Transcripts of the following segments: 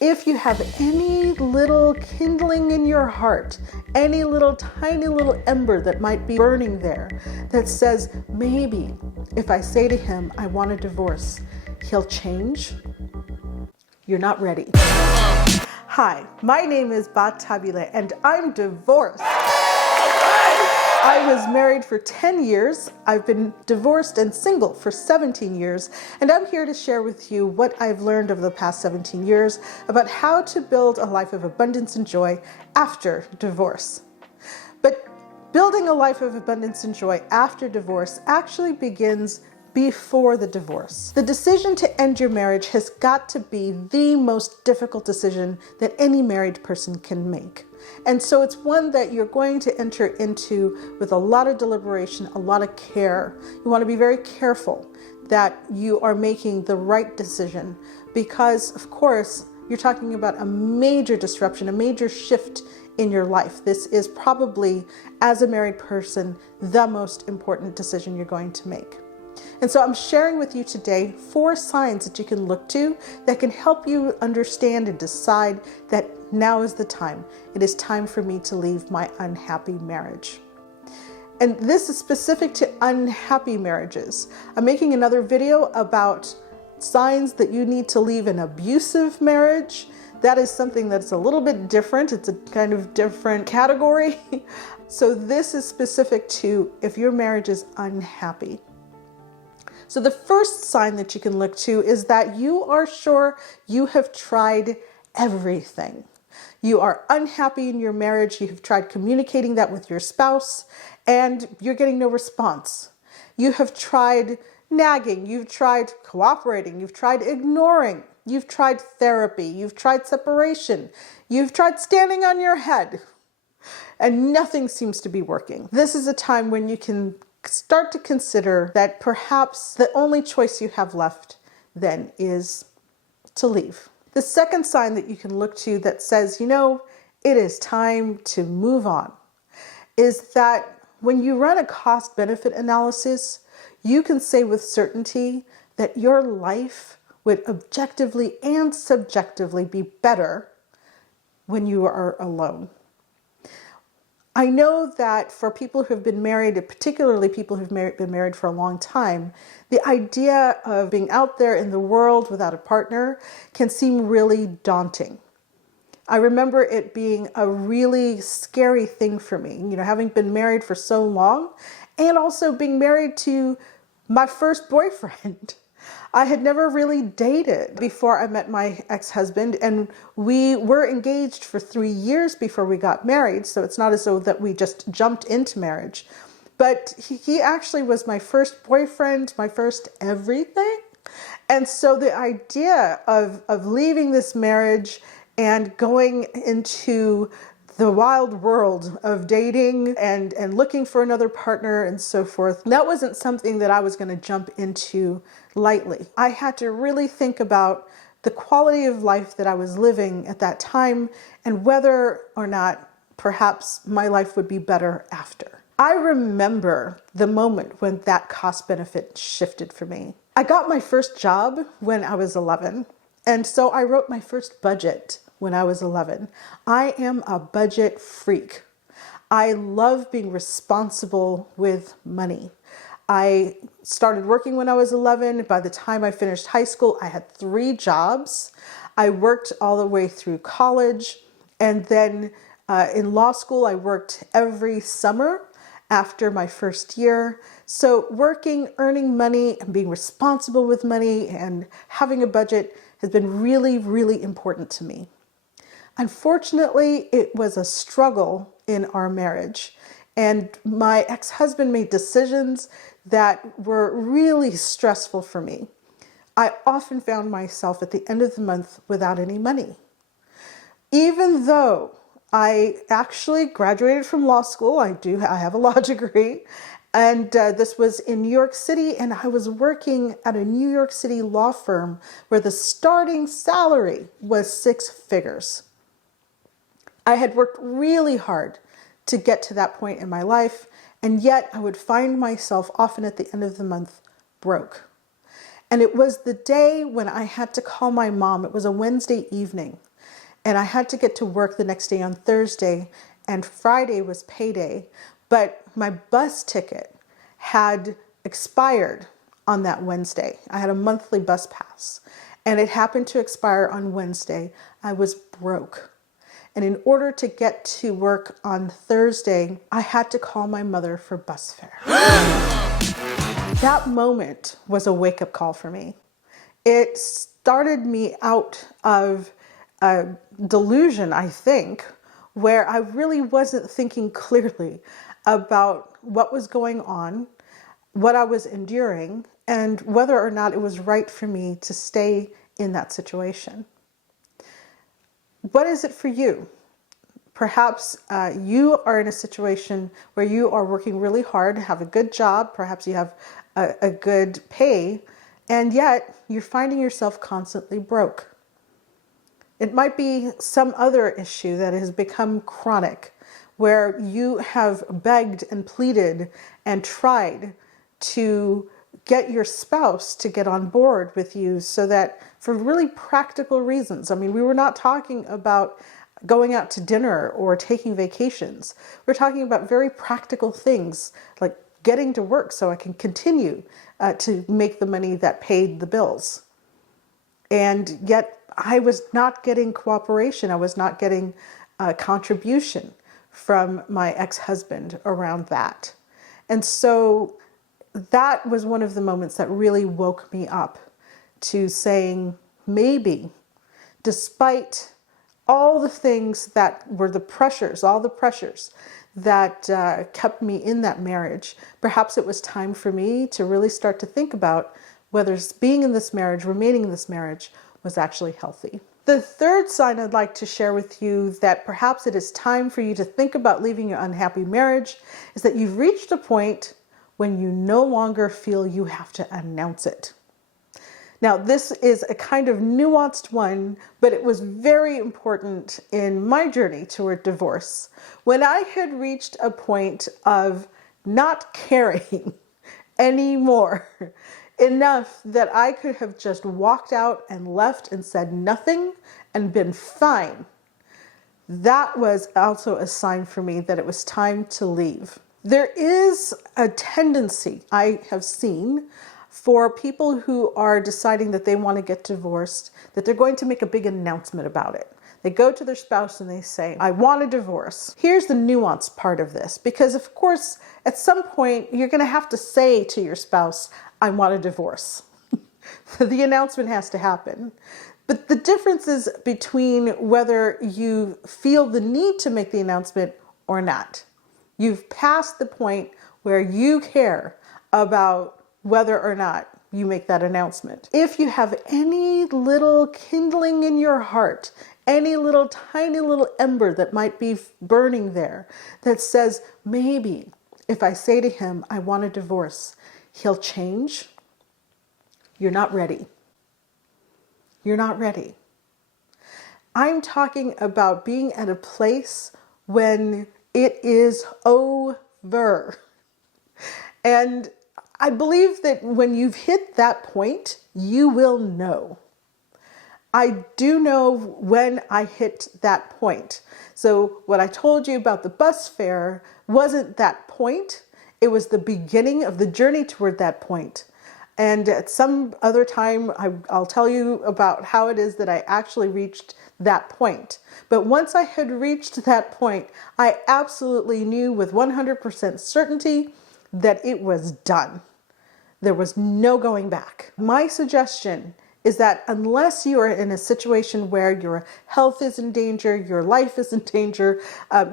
If you have any little kindling in your heart, any little tiny little ember that might be burning there that says, maybe if I say to him, I want a divorce, he'll change, you're not ready. Hi, my name is Bat Tabile and I'm divorced. I was married for 10 years. I've been divorced and single for 17 years, and I'm here to share with you what I've learned over the past 17 years about how to build a life of abundance and joy after divorce. But building a life of abundance and joy after divorce actually begins before the divorce. The decision to end your marriage has got to be the most difficult decision that any married person can make. And so it's one that you're going to enter into with a lot of deliberation, a lot of care. You want to be very careful that you are making the right decision because, of course, you're talking about a major disruption, a major shift in your life. This is probably, as a married person, the most important decision you're going to make. And so I'm sharing with you today 4 signs that you can look to that can help you understand and decide that now is the time. It is time for me to leave my unhappy marriage. And this is specific to unhappy marriages. I'm making another video about signs that you need to leave an abusive marriage. That is something that's a little bit different. It's a kind of different category. So this is specific to if your marriage is unhappy. So the first sign that you can look to is that you are sure you have tried everything. You are unhappy in your marriage. You have tried communicating that with your spouse and you're getting no response. You have tried nagging. You've tried cooperating. You've tried ignoring. You've tried therapy. You've tried separation. You've tried standing on your head and nothing seems to be working. This is a time when you can start to consider that perhaps the only choice you have left then is to leave. The second sign that you can look to that says, it is time to move on, is that when you run a cost-benefit analysis, you can say with certainty that your life would objectively and subjectively be better when you are alone. I know that for people who have been married, particularly people who've been married for a long time, the idea of being out there in the world without a partner can seem really daunting. I remember it being a really scary thing for me, having been married for so long and also being married to my first boyfriend. I had never really dated before I met my ex-husband, and we were engaged for 3 years before we got married. So it's not as though that we just jumped into marriage, but he actually was my first boyfriend, my first everything. And so the idea of leaving this marriage and going into the wild world of dating and looking for another partner and so forth, that wasn't something that I was going to jump into lightly. I had to really think about the quality of life that I was living at that time and whether or not perhaps my life would be better after. I remember the moment when that cost benefit shifted for me. I got my first job when I was 11, and so I wrote my first budget when I was 11. I am a budget freak. I love being responsible with money. I started working when I was 11. By the time I finished high school, I had 3 jobs. I worked all the way through college. And then in law school, I worked every summer after my first year. So working, earning money, and being responsible with money and having a budget has been really, really important to me. Unfortunately, it was a struggle in our marriage, and my ex-husband made decisions that were really stressful for me. I often found myself at the end of the month without any money. Even though I actually graduated from law school, I have a law degree, and this was in New York City, and I was working at a New York City law firm where the starting salary was 6 figures. I had worked really hard to get to that point in my life, and yet I would find myself often at the end of the month broke. And it was the day when I had to call my mom. It was a Wednesday evening. and I had to get to work the next day on Thursday, and Friday was payday, but my bus ticket had expired on that Wednesday. I had a monthly bus pass, and it happened to expire on Wednesday. I was broke. And in order to get to work on Thursday, I had to call my mother for bus fare. That moment was a wake-up call for me. It started me out of a delusion, I think, where I really wasn't thinking clearly about what was going on, what I was enduring, and whether or not it was right for me to stay in that situation. What is it for you? Perhaps you are in a situation where you are working really hard, have a good job, perhaps you have a good pay, and yet you're finding yourself constantly broke. It might be some other issue that has become chronic, where you have begged and pleaded and tried to get your spouse to get on board with you so that for really practical reasons. I mean, we were not talking about going out to dinner or taking vacations. We're talking about very practical things like getting to work so I can continue to make the money that paid the bills. And yet I was not getting cooperation. I was not getting contribution from my ex-husband around that. And so that was one of the moments that really woke me up to saying, maybe, despite all the things that were the pressures, all the pressures that kept me in that marriage, perhaps it was time for me to really start to think about whether being in this marriage, remaining in this marriage, was actually healthy. The third sign I'd like to share with you that perhaps it is time for you to think about leaving your unhappy marriage is that you've reached a point when you no longer feel you have to announce it. Now, this is a kind of nuanced one, but it was very important in my journey toward divorce. When I had reached a point of not caring anymore, enough that I could have just walked out and left and said nothing and been fine, that was also a sign for me that it was time to leave. There is a tendency I have seen for people who are deciding that they want to get divorced, that they're going to make a big announcement about it. They go to their spouse and they say, I want a divorce. Here's the nuanced part of this, because of course, at some point, you're going to have to say to your spouse, I want a divorce. The announcement has to happen. But the difference is between whether you feel the need to make the announcement or not. You've passed the point where you care about whether or not you make that announcement. If you have any little kindling in your heart, any little tiny little ember that might be burning there that says, maybe if I say to him, I want a divorce, he'll change, you're not ready. You're not ready. I'm talking about being at a place when it is over. And I believe that when you've hit that point, you will know. I do know when I hit that point. So what I told you about the bus fare wasn't that point. It was the beginning of the journey toward that point. And at some other time, I'll tell you about how it is that I actually reached that point. But once I had reached that point, I absolutely knew with 100% certainty that it was done. There was no going back. My suggestion is that unless you are in a situation where your health is in danger, your life is in danger,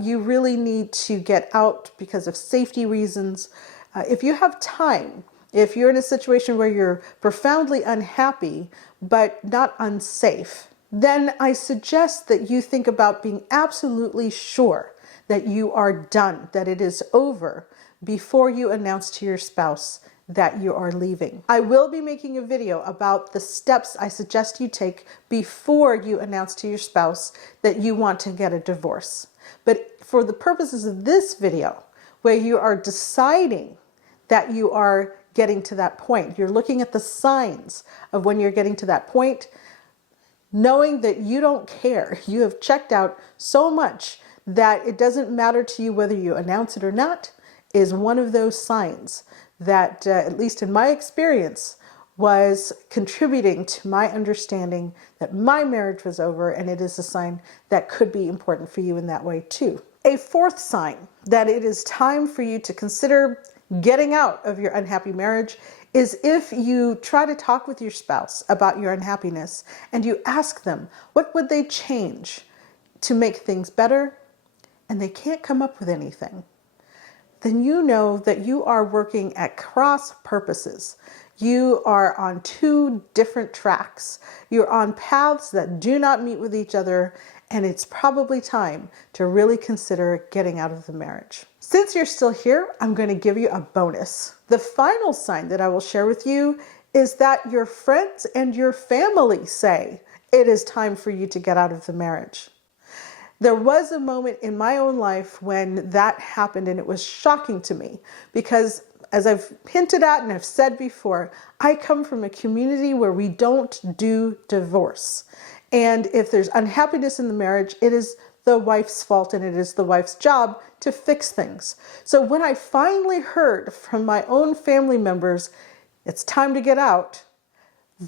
you really need to get out because of safety reasons. If you have time, if you're in a situation where you're profoundly unhappy, but not unsafe, then I suggest that you think about being absolutely sure that you are done, that it is over, before you announce to your spouse that you are leaving. I will be making a video about the steps I suggest you take before you announce to your spouse that you want to get a divorce. But for the purposes of this video, where you are deciding that you are getting to that point, you're looking at the signs of when you're getting to that point, Knowing that you don't care, you have checked out so much that it doesn't matter to you whether you announce it or not, is one of those signs that, at least in my experience, was contributing to my understanding that my marriage was over, and it is a sign that could be important for you in that way too. A fourth sign that it is time for you to consider getting out of your unhappy marriage is if you try to talk with your spouse about your unhappiness and you ask them what would they change to make things better, and they can't come up with anything, then you know that you are working at cross purposes. You are on two different tracks. You're on paths that do not meet with each other, and it's probably time to really consider getting out of the marriage. Since you're still here, I'm going to give you a bonus. The final sign that I will share with you is that your friends and your family say it is time for you to get out of the marriage. There was a moment in my own life when that happened, and it was shocking to me because, as I've hinted at and I've said before, I come from a community where we don't do divorce. And if there's unhappiness in the marriage, it is the wife's fault and it is the wife's job to fix things. So when I finally heard from my own family members, it's time to get out,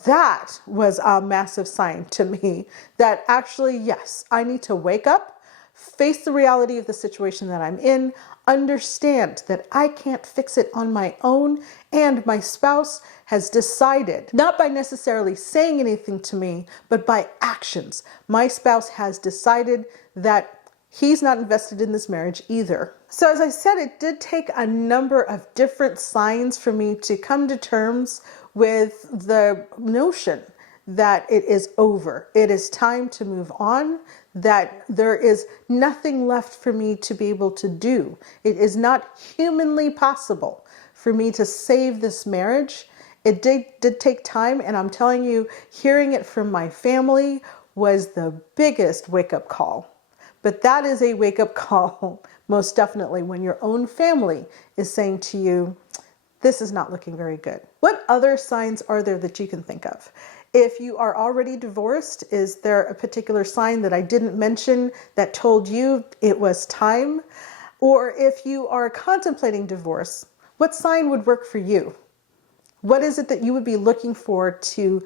that was a massive sign to me that actually, yes, I need to wake up, face the reality of the situation that I'm in, understand that I can't fix it on my own, and my spouse has decided, not by necessarily saying anything to me, but by actions. My spouse has decided that he's not invested in this marriage either. So as I said, it did take a number of different signs for me to come to terms with the notion that it is over. It is time to move on, that there is nothing left for me to be able to do. It is not humanly possible for me to save this marriage. It did take time, and I'm telling you, hearing it from my family was the biggest wake-up call. But that is a wake-up call, most definitely, when your own family is saying to you, this is not looking very good. What other signs are there that you can think of? If you are already divorced, is there a particular sign that I didn't mention that told you it was time? Or if you are contemplating divorce, what sign would work for you? What is it that you would be looking for to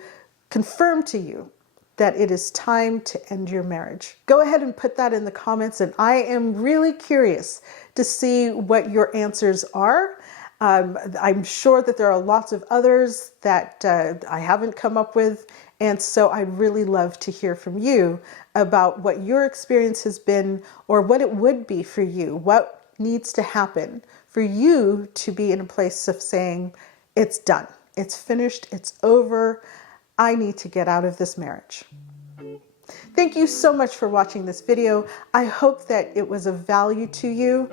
confirm to you that it is time to end your marriage? Go ahead and put that in the comments, and I am really curious to see what your answers are. I'm sure that there are lots of others that I haven't come up with, and so I'd really love to hear from you about what your experience has been or what it would be for you. What needs to happen for you to be in a place of saying, it's done, it's finished, it's over, I need to get out of this marriage. Thank you so much for watching this video. I hope that it was of value to you.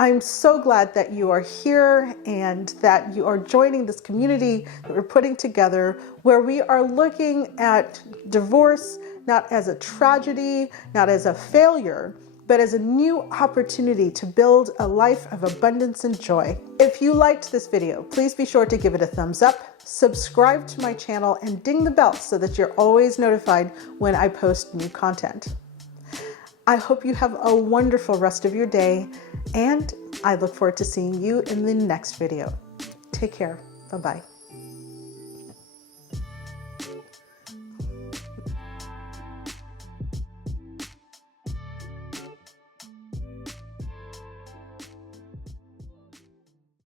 I'm so glad that you are here and that you are joining this community that we're putting together, where we are looking at divorce not as a tragedy, not as a failure, but as a new opportunity to build a life of abundance and joy. If you liked this video, please be sure to give it a thumbs up, subscribe to my channel, and ding the bell so that you're always notified when I post new content. I hope you have a wonderful rest of your day, and I look forward to seeing you in the next video. Take care. Bye-bye.